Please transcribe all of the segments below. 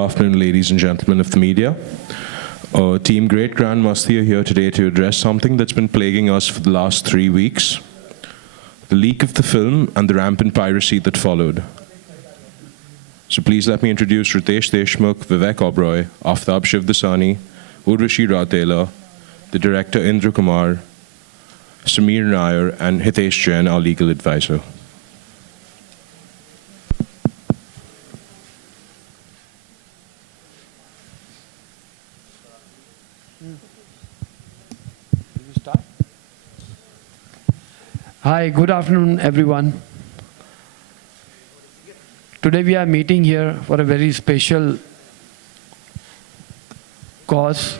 afternoon, ladies and gentlemen of the media. Team Great Grand Masti are here today to address something that's been plaguing us for the last 3 weeks: the leak of the film and the rampant piracy that followed. So please let me introduce Ritesh Deshmukh, Vivek Oberoi, Aftab Shivdasani, Urvashi Rautela, the director Indra Kumar, Samir Nair, and Hitesh Jain, our legal advisor. Hi, good afternoon, everyone. Today we are meeting here for a very special cause.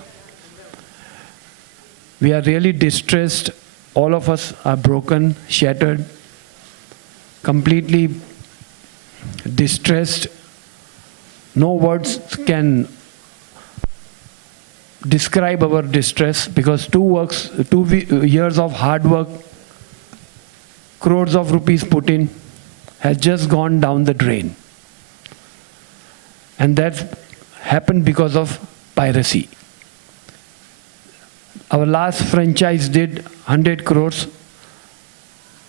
We are really distressed. All of us are broken, shattered, completely distressed. No words can describe our distress, because 2 years of hard work, crores of rupees put in, has just gone down the drain. And that's happened because of piracy. Our last franchise did 100 crores.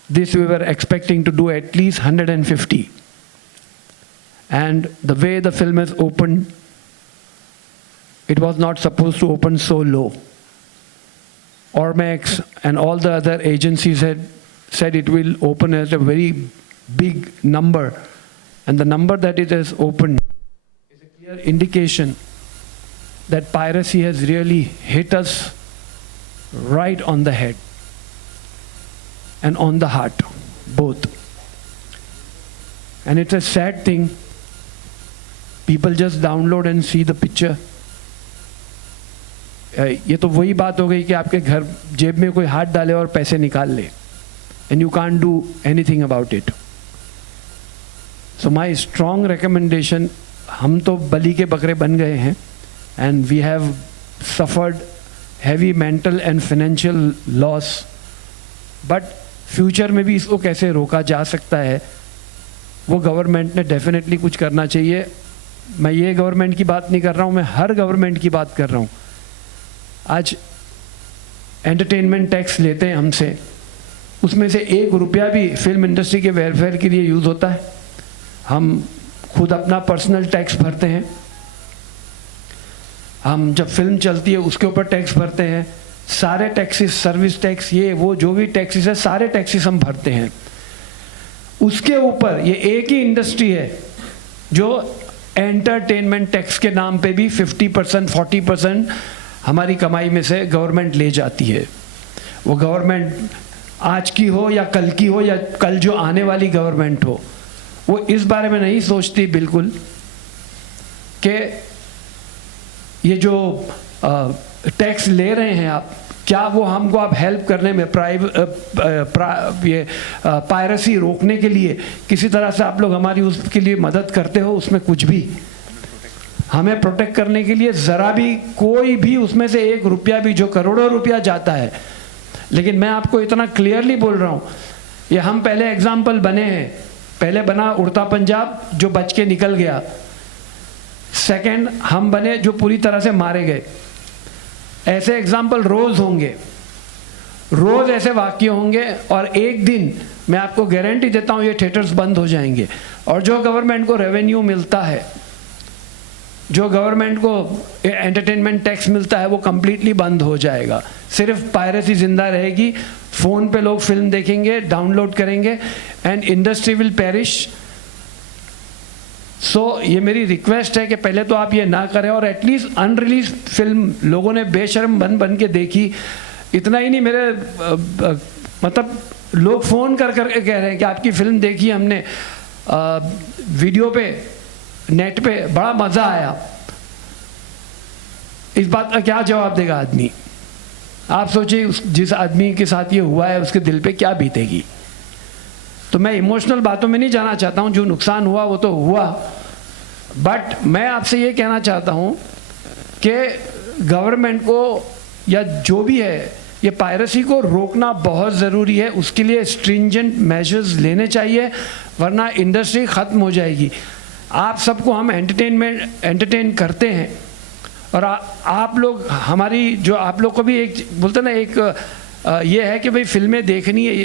This we were expecting to do at least 150. And the way the film has opened, it was not supposed to open so low. Ormex and all the other agencies had said it will open as a very big number, and the number that it has opened is a clear indication that piracy has really hit us right on the head and on the heart, both. And it's a sad thing. People just download and see the picture. ये तो वही बात हो गई कि आपके घर जेब में कोई हाथ डाले और पैसे निकाल ले, and you can't do anything about it. So my strong recommendation, हम तो बलि के बकरे बन गए हैं, and we have suffered heavy mental and financial loss. But future में भी इसको कैसे रोका जा सकता है, वो गवर्नमेंट ने डेफिनेटली कुछ करना चाहिए. मैं ये गवर्नमेंट की बात नहीं कर रहा हूँ, मैं हर गवर्नमेंट की बात कर रहा हूँ. आज एंटरटेनमेंट टैक्स लेते हैं हमसे, उसमें से 1 रुपया भी फिल्म इंडस्ट्री के वेलफेयर के लिए यूज़ होता है. हम खुद अपना पर्सनल टैक्स भरते हैं, हम जब फिल्म चलती है उसके ऊपर टैक्स भरते हैं. सारे टैक्सेस, सर्विस टैक्स, ये वो जो भी टैक्सेस है, सारे टैक्सेस हम भरते हैं. उसके ऊपर ये एक ही इंडस्ट्री है जो एंटरटेनमेंट टैक्स के नाम पे भी 50%, 40% हमारी कमाई में से गवर्नमेंट ले जाती है. वो गवर्नमेंट आज की हो या कल की हो या कल जो आने वाली गवर्नमेंट हो, वो इस बारे में नहीं सोचती बिल्कुल कि ये जो टैक्स ले रहे हैं आप, क्या वो हमको आप हेल्प करने में पायरेसी रोकने के लिए किसी तरह से आप लोग हमारी उसके लिए मदद करते हो. उसमें कुछ भी हमें प्रोटेक्ट करने के लिए ज़रा भी कोई भी उसमें से 1 रुपया भी, जो करोड़ों रुपया जाता है. लेकिन मैं आपको इतना क्लियरली बोल रहा हूँ, ये हम पहले एग्जाम्पल बने हैं. पहले बना उड़ता पंजाब जो बच के निकल गया. सेकंड हम बने जो पूरी तरह से मारे गए. ऐसे एग्जाम्पल रोज़ होंगे, रोज़ ऐसे वाक्य होंगे, और एक दिन मैं आपको गारंटी देता हूँ ये थिएटर्स बंद हो जाएंगे. और जो गवर्नमेंट को रेवेन्यू मिलता है, जो गवर्नमेंट को एंटरटेनमेंट टैक्स मिलता है, वो कम्प्लीटली बंद हो जाएगा. सिर्फ पायरेसी जिंदा रहेगी. फ़ोन पे लोग फिल्म देखेंगे, डाउनलोड करेंगे, एंड इंडस्ट्री विल पेरिश. सो ये मेरी रिक्वेस्ट है कि पहले तो आप ये ना करें, और एटलीस्ट अनरिलीज फिल्म लोगों ने बेशर्म बन के देखी. इतना ही नहीं, मेरे मतलब लोग फ़ोन कर कह रहे हैं कि आपकी फ़िल्म देखी हमने वीडियो पे, नेट पे, बड़ा मज़ा आया. इस बात का क्या जवाब देगा आदमी? आप सोचिए जिस आदमी के साथ ये हुआ है उसके दिल पे क्या बीतेगी. तो मैं इमोशनल बातों में नहीं जाना चाहता हूँ. जो नुकसान हुआ वो तो हुआ, बट मैं आपसे ये कहना चाहता हूँ कि गवर्नमेंट को या जो भी है, ये पायरेसी को रोकना बहुत ज़रूरी है. उसके लिए स्ट्रिंजेंट मेजर्स लेने चाहिए, वरना इंडस्ट्री ख़त्म हो जाएगी. आप सबको हम एंटरटेन करते हैं, और आप लोग हमारी जो आप लोग को भी एक बोलते ना एक ये है कि भाई फिल्में देखनी है,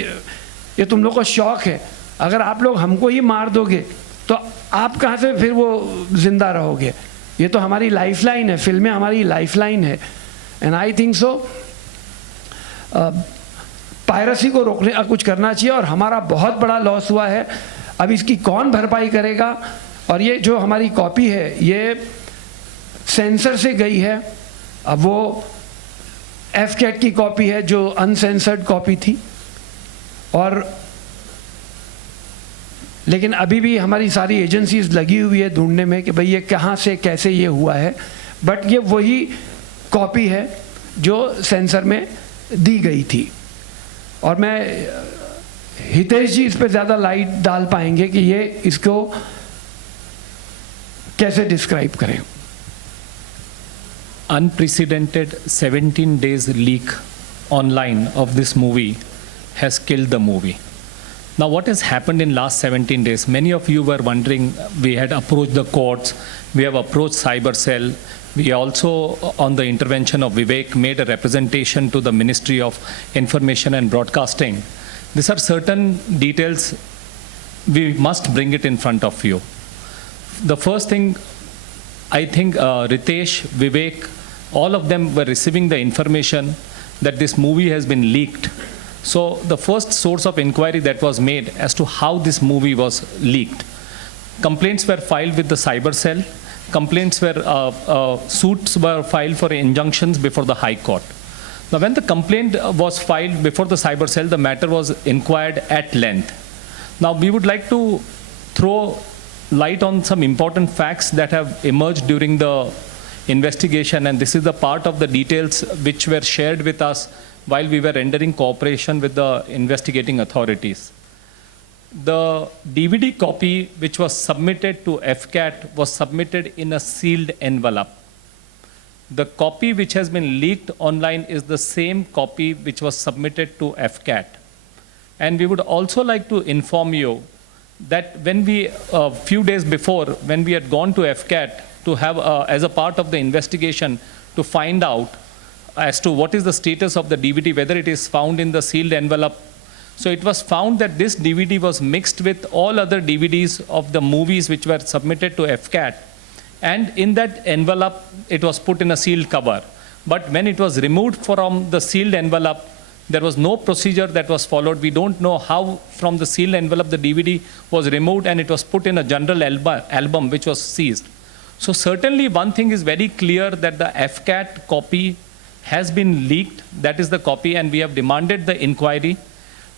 ये तुम लोग को शौक़ है। अगर आप लोग हमको ही मार दोगे तो आप कहाँ से फिर वो ज़िंदा रहोगे? ये तो हमारी लाइफलाइन है, फिल्में हमारी लाइफलाइन है। And I think so piracy को रोकने का कुछ करना चाहिए, और हमारा बहुत बड़ा लॉस हुआ है। अब इसकी कौन भरपाई करेगा? और ये जो हमारी कॉपी है ये सेंसर से गई है, अब वो FCAT की कॉपी है जो अनसेंसर्ड कॉपी थी, और लेकिन अभी भी हमारी सारी एजेंसीज लगी हुई है ढूंढने में कि भाई ये कहाँ से कैसे ये हुआ है। बट ये वही कॉपी है जो सेंसर में दी गई थी, और मैं हितेश जी इस पे ज़्यादा लाइट डाल पाएंगे कि ये इसको कैसे डिस्क्राइब करें। Unprecedented 17 days leak online of this movie has killed the movie. Now, what has happened in last 17 days? Many of you were wondering. We had approached the courts. We have approached Cyber Cell. We also, on the intervention of Vivek, made a representation to the Ministry of Information and Broadcasting. These are certain details. We must bring it in front of you. The first thing, I think Ritesh, Vivek, all of them were receiving the information that this movie has been leaked. So the first source of inquiry that was made as to how this movie was leaked. Complaints were filed with the Cyber Cell. Complaints were, suits were filed for injunctions before the High Court. Now when the complaint was filed before the Cyber Cell, the matter was inquired at length. Now we would like to throw light on some important facts that have emerged during the investigation, and this is the part of the details which were shared with us while we were rendering cooperation with the investigating authorities. The DVD copy which was submitted to FCAT was submitted in a sealed envelope. The copy which has been leaked online is the same copy which was submitted to FCAT. And we would also like to inform you that when we, a few days before, when we had gone to FCAT to have, as a part of the investigation, to find out as to what is the status of the DVD, whether it is found in the sealed envelope. So it was found that this DVD was mixed with all other DVDs of the movies which were submitted to FCAT. And in that envelope, it was put in a sealed cover. But when it was removed from the sealed envelope, there was no procedure that was followed. We don't know how from the sealed envelope the DVD was removed and it was put in a general album which was seized. So certainly one thing is very clear, that the FCAT copy has been leaked. That is the copy, and we have demanded the inquiry.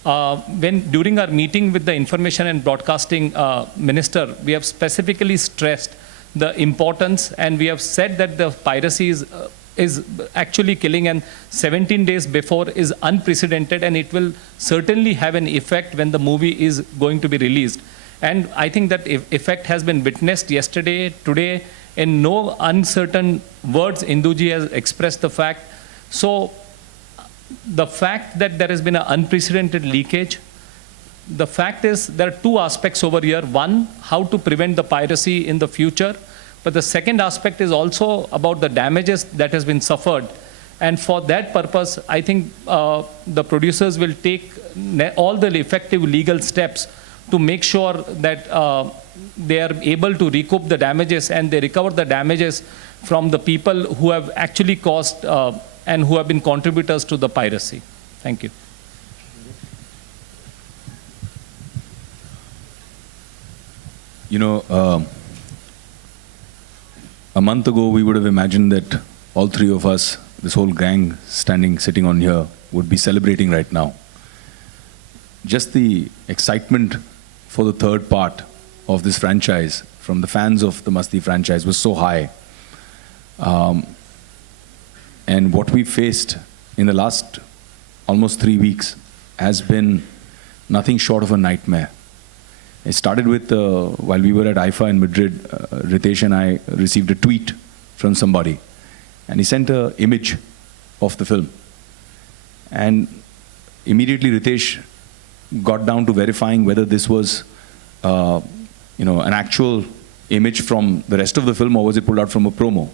During our meeting with the Information and Broadcasting Minister, we have specifically stressed the importance, and we have said that the piracy is actually killing, and 17 days before is unprecedented, and it will certainly have an effect when the movie is going to be released. And I think that effect has been witnessed yesterday, today. In no uncertain words, Induji has expressed the fact. So the fact that there has been an unprecedented leakage, the fact is there are two aspects over here. One, how to prevent the piracy in the future. But the second aspect is also about the damages that has been suffered. And for that purpose, I think the producers will take all the effective legal steps to make sure that they are able to recoup the damages, and they recover the damages from the people who have actually caused and who have been contributors to the piracy. Thank you. You know, a month ago we would have imagined that all three of us, this whole gang sitting on here, would be celebrating right now. Just the excitement for the third part of this franchise from the fans of the Masti franchise was so high. And what we faced in the last almost 3 weeks has been nothing short of a nightmare. It started with, while we were at IFA in Madrid, Ritesh and I received a tweet from somebody, and he sent an image of the film. And immediately Ritesh got down to verifying whether this was an actual image from the rest of the film, or was it pulled out from a promo?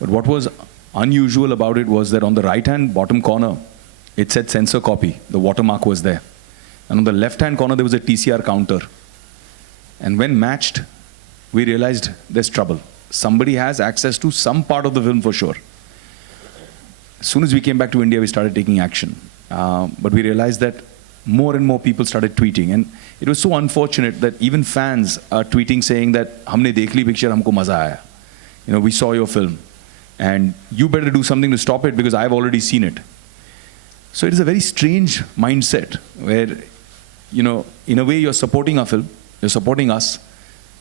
But what was unusual about it was that on the right-hand bottom corner, it said censor copy. The watermark was there. And on the left-hand corner, there was a TCR counter. And when matched, we realized there's trouble. Somebody has access to some part of the film for sure. As soon as we came back to India, we started taking action. But we realized that more and more people started tweeting. And it was so unfortunate that even fans are tweeting saying that, "Humne dekh li picture, humko maza aaya." You know, we saw your film. And you better do something to stop it because I've already seen it. So it is a very strange mindset where, you know, in a way you're supporting our film, you're supporting us,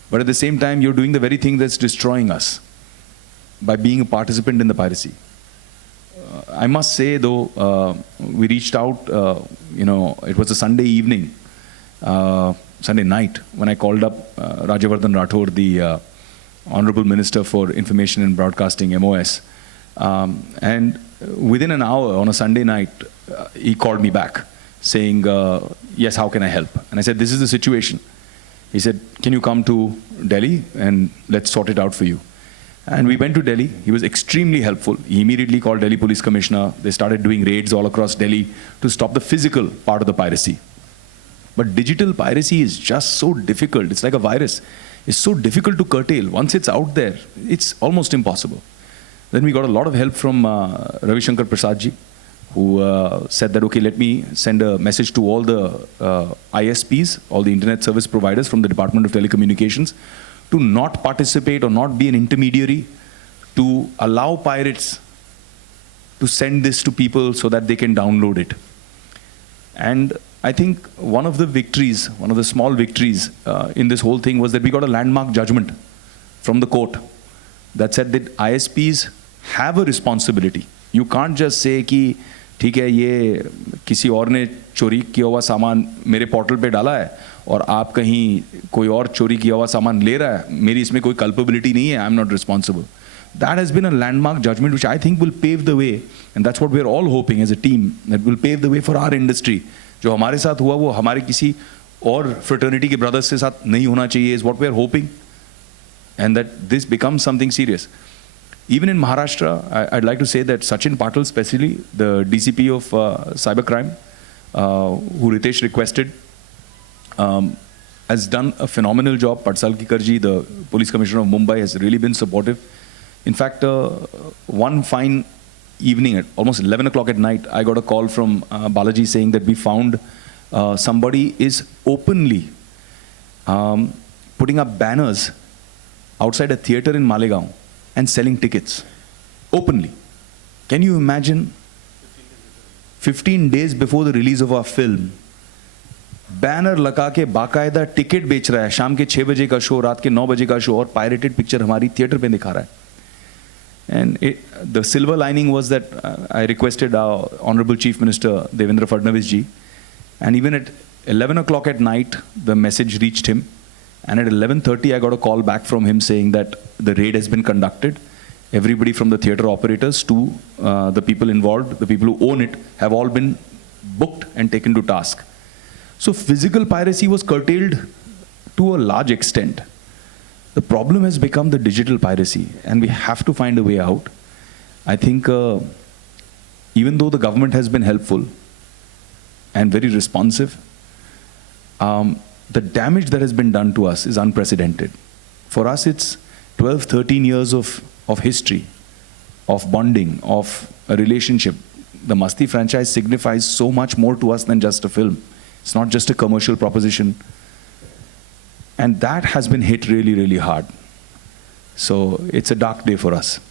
but at the same time you're doing the very thing that's destroying us by being a participant in the piracy. I must say though, we reached out, you know, it was a Sunday evening, Sunday night, when I called up Rajyavardhan Rathore, the Honorable Minister for Information and Broadcasting, MOS. And within an hour on a Sunday night, he called me back saying, yes, how can I help? And I said, this is the situation. He said, can you come to Delhi and let's sort it out for you. And we went to Delhi. He was extremely helpful. He immediately called Delhi Police Commissioner. They started doing raids all across Delhi to stop the physical part of the piracy. But digital piracy is just so difficult. It's like a virus. It's so difficult to curtail. Once it's out there, it's almost impossible. Then we got a lot of help from Ravi Shankar Prasad ji, who said that, okay, let me send a message to all the ISPs, all the internet service providers from the Department of Telecommunications, to not participate or not be an intermediary, to allow pirates to send this to people so that they can download it. And I think one of the victories, one of the small victories in this whole thing was that we got a landmark judgment from the court that said that ISPs have a responsibility. You can't just say कि ठीक है ये किसी और ने चोरी किया हुआ सामान मेरे पोर्टल पे डाला है और आप कहीं कोई और चोरी किया हुआ सामान ले रहा है, मेरी इसमें कोई culpability नहीं है, I am not responsible. That has been a landmark judgment which I think will pave the way, and that's what we're all hoping as a team, that will pave the way for our industry. जो हमारे साथ हुआ वो हमारे किसी और fraternity के brothers के साथ नहीं होना चाहिए is what we're hoping, and that this becomes something serious. Even in Maharashtra, I'd like to say that Sachin Patil, especially the DCP of cybercrime, who Ritesh requested, has done a phenomenal job. Patsal ji, the police commissioner of Mumbai, has really been supportive. In fact, one fine evening at almost 11 o'clock at night, I got a call from Balaji saying that we found somebody is openly putting up banners outside a theater in Malegaon and selling tickets openly. Can you imagine 15 days before the release of our film, banner लगा के बाकायदा ticket बेच रहा है, शाम के 6 बजे का शो, रात के 9 बजे का शो, और पायरेटेड पिक्चर हमारी थिएटर पे दिखा रहा है. And the silver lining was that I requested our Honorable Chief Minister Devendra Fadnavis ji, and even at 11 o'clock at night, the message reached him. And at 11:30, I got a call back from him saying that the raid has been conducted. Everybody from the theater operators to the people involved, the people who own it, have all been booked and taken to task. So physical piracy was curtailed to a large extent. The problem has become the digital piracy, and we have to find a way out. I think even though the government has been helpful and very responsive, the damage that has been done to us is unprecedented. For us, it's 12, 13 years of history, of bonding, of a relationship. The Masti franchise signifies so much more to us than just a film. It's not just a commercial proposition. And that has been hit really, really hard. So it's a dark day for us.